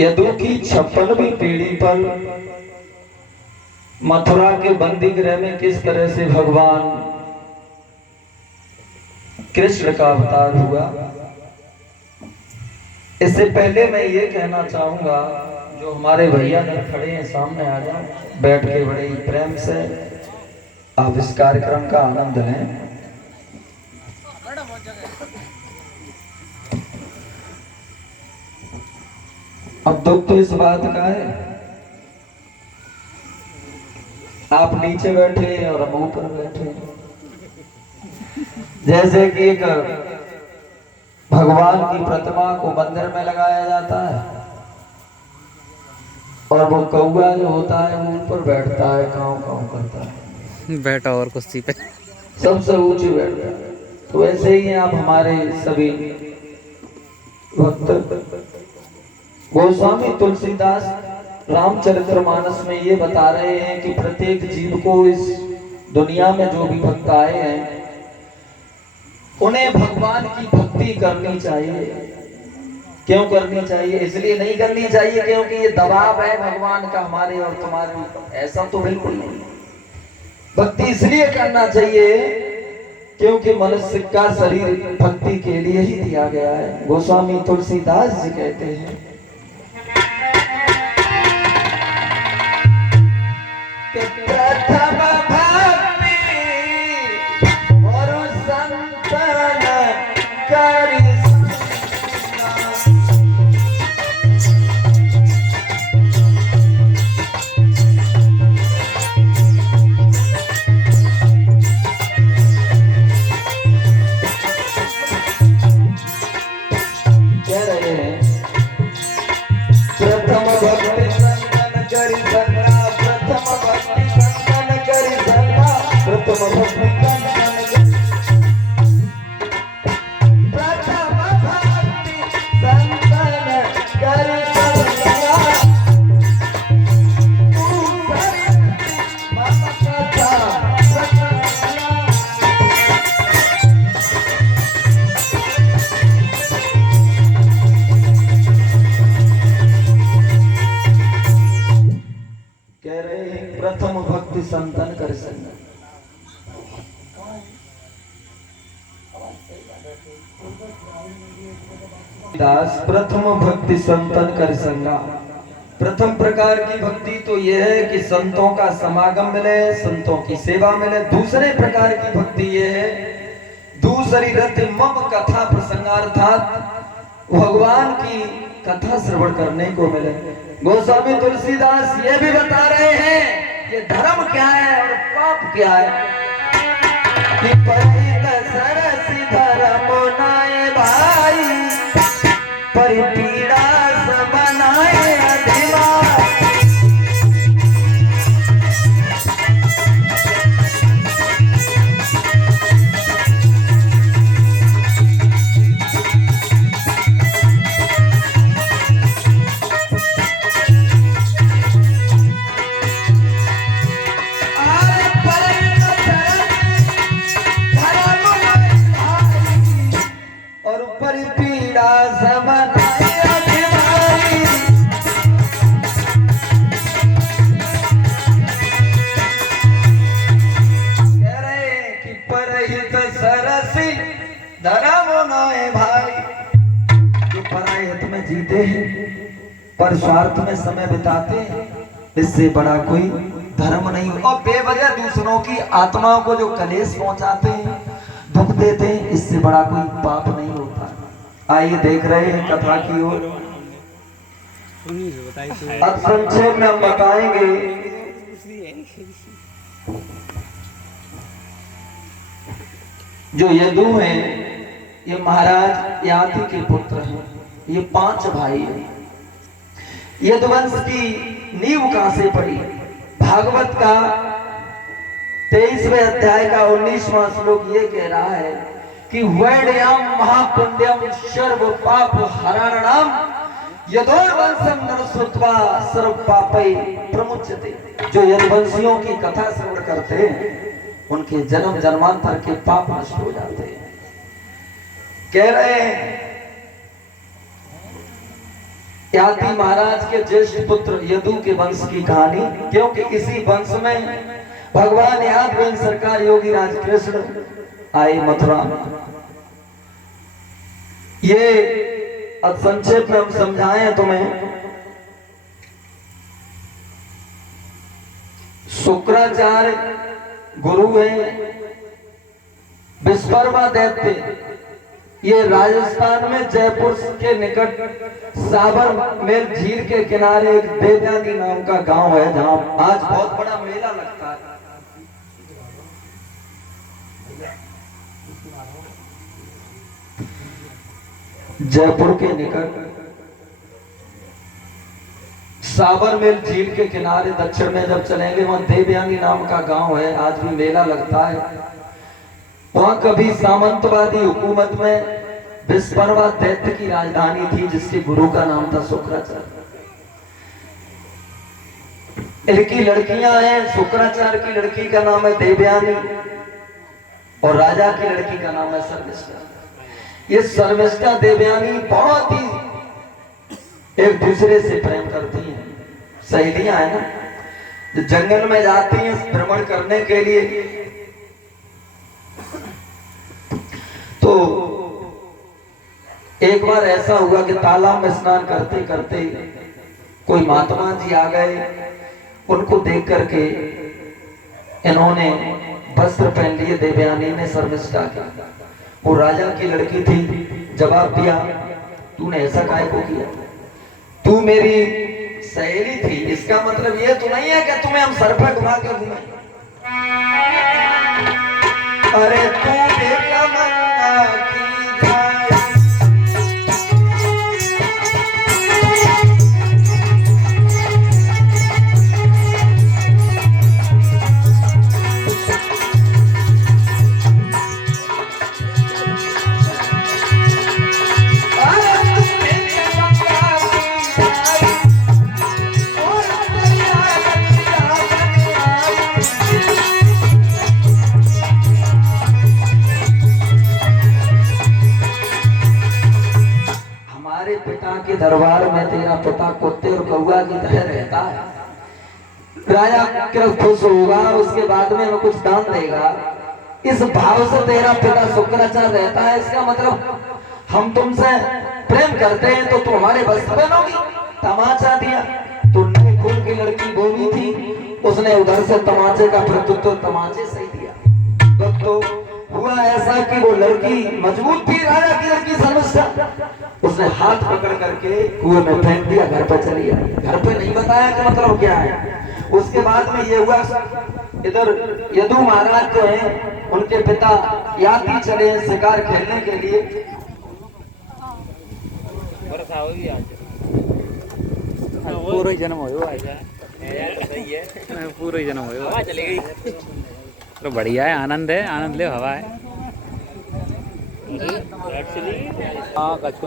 यदु की 56वीं पीढ़ी पर मथुरा के बंदी गृह में किस तरह से भगवान कृष्ण का अवतार हुआ। इससे पहले मैं ये कहना चाहूंगा, जो हमारे भैया जन खड़े हैं सामने आ जाओ, बैठ के बड़े ही प्रेम से आप इस कार्यक्रम का आनंद लें। अब दुख तो इस बात का है, आप नीचे बैठे और हम ऊपर बैठे। जैसे कि एक भगवान की प्रतिमा को मंदिर में लगाया जाता है और वो कौआ जो होता है वो ऊपर बैठता है, काँव काँव करता है, बैठा और कुर्सी पे सबसे ऊंची बैठता है। तो वैसे ही आप हमारे सभी भक्त गोस्वामी तुलसीदास रामचरितमानस में ये बता रहे हैं कि प्रत्येक जीव को इस दुनिया में जो भी भक्त आए हैं उन्हें भगवान की भक्ति करनी चाहिए। क्यों करनी चाहिए? इसलिए नहीं करनी चाहिए क्योंकि ये दबाव है भगवान का हमारे और तुम्हारे ऊपर, ऐसा तो बिल्कुल नहीं। भक्ति इसलिए करना चाहिए क्योंकि मनुष्य का शरीर भक्ति के लिए ही दिया गया है। गोस्वामी तुलसीदास जी कहते हैं प्रथम भक्ति और संतन करि कह रहे हैं प्रथम भक्ति संतन करि संगा, प्रथम भक्ति संतन करि संगा, प्रथम भक्ति संतन प्रथम भक्ति संतन करि संगा, तू करि मम कथा प्रकटना। कह रहे हैं प्रथम भक्ति संतन कर संगा। दास प्रथम भक्ति संतन कर संगा। प्रथम प्रकार की भक्ति तो यह है कि संतों का समागम मिले, संतों की सेवा मिले। दूसरे प्रकार की भक्ति यह है, दूसरी रति मम कथा प्रसंगार्थात भगवान की कथा श्रवण करने को मिले। गोस्वामी तुलसीदास ये भी बता रहे हैं कि धर्म क्या है और पाप क्या है। कि परित सरसी धर्म नाए भाई, परिपीड़ा सब बनाए अधिमाई। जीते हैं पर स्वार्थ में समय बिताते हैं, इससे बड़ा कोई धर्म नहीं। और बेवजह दूसरों की आत्माओं को जो कलेश पहुंचाते हैं, दुख देते हैं, इससे बड़ा कोई पाप नहीं होता। आइए देख रहे हैं कथा की ओर। अब संक्षेप में हम बताएंगे। जो यदु हैं ये महाराज याति के पुत्र हैं। ये 5 भाई हैं। यदुवंश की नींव कहां से पड़ी? भागवत का 23वें अध्याय का 19वां श्लोक ये कह रहा है कि वैड्यम महापुण्यम सर्व पाप हरणम यदुवंशम नरसुत्वा सर्व पापै प्रमुच्यते। जो यदुवंशियों की कथा श्रवण करते हैं उनके जन्म जन्मांतर के पाप नष्ट हो जाते हैं। कह रहे हैं याति महाराज के ज्येष्ठ पुत्र यदु के वंश की कहानी, क्योंकि इसी वंश में भगवान याद गोविंद सरकार योगी राज कृष्ण आए मथुरा। ये संक्षेप में हम समझाएं तुम्हें। शुक्राचार्य गुरु है, विश्वकर्मा दैत्य ये राजस्थान में जयपुर के निकट साबरमेल झील के किनारे एक देवयानी नाम का गांव है, जहां आज बहुत बड़ा मेला लगता है। जयपुर के निकट साबरमेल झील के किनारे दक्षिण में जब चलेंगे वहां देवयानी नाम का गांव है, आज भी मेला लगता है। वहां कभी सामंतवादी हुकूमत में विश्वकर्मा दैत्य की राजधानी थी, जिसके गुरु का नाम था शुक्राचार्य। इनकी लड़कियां हैं, शुक्राचार्य की लड़की का नाम है देवयानी और राजा की लड़की का नाम है सर्विष्ठा। ये सर्विष्ठा देवयानी बहुत ही एक दूसरे से प्रेम करती हैं, सहेलियां हैं ना, जो जंगल में जाती हैं भ्रमण करने के लिए। तो एक बार ऐसा हुआ कि तालाब में स्नान करते करते कोई महात्मा जी आ गए। उनको देख करके इन्होंने वस्त्र पहन लिए देवयानी ने सर्विष्ठा के। वो राजा की लड़की थी, जवाब दिया तूने ऐसा काहे को किया, तू मेरी सहेली थी, इसका मतलब ये तो नहीं है कि तुम्हें हम सर पर घुमा के घूमे। अरे तू देखा मन्ना की जाए, के दरबार में तेरा पिता कुत्ते और कौआ की तरह रहता है। राजा क्या खुश होगा, उसके बाद में वो कुछ दान देगा। इस भाव से तेरा पिता शुक्राचार्य रहता है, इसका मतलब हम तुमसे प्रेम करते हैं तो तुम हमारे बस बनोगी। तमाचा दिया तो नए खून की लड़की बोली थी, उसने उधर से तमाचे का प्रत्युत्तर तमाचे से दिया। तो हुआ ऐसा कि वो लड़की मजबूत थी, राजा की लड़की सर्विष्ठा, उसने हाथ पकड़ करके कुएं में फेंक दिया, घर पर चली आई। घर पे नहीं बताया कि मतलब क्या है। उसके बाद में ये हुआ, इधर यदु महाराज जो हैं उनके पिता याती चले हैं शिकार खेलने के लिए। पूरा ही जन्म हो पूरा ही जन्म हो चली गई। तो बढ़िया है, आनंद है, आनंद ले, हवा है। हाँ कच्छ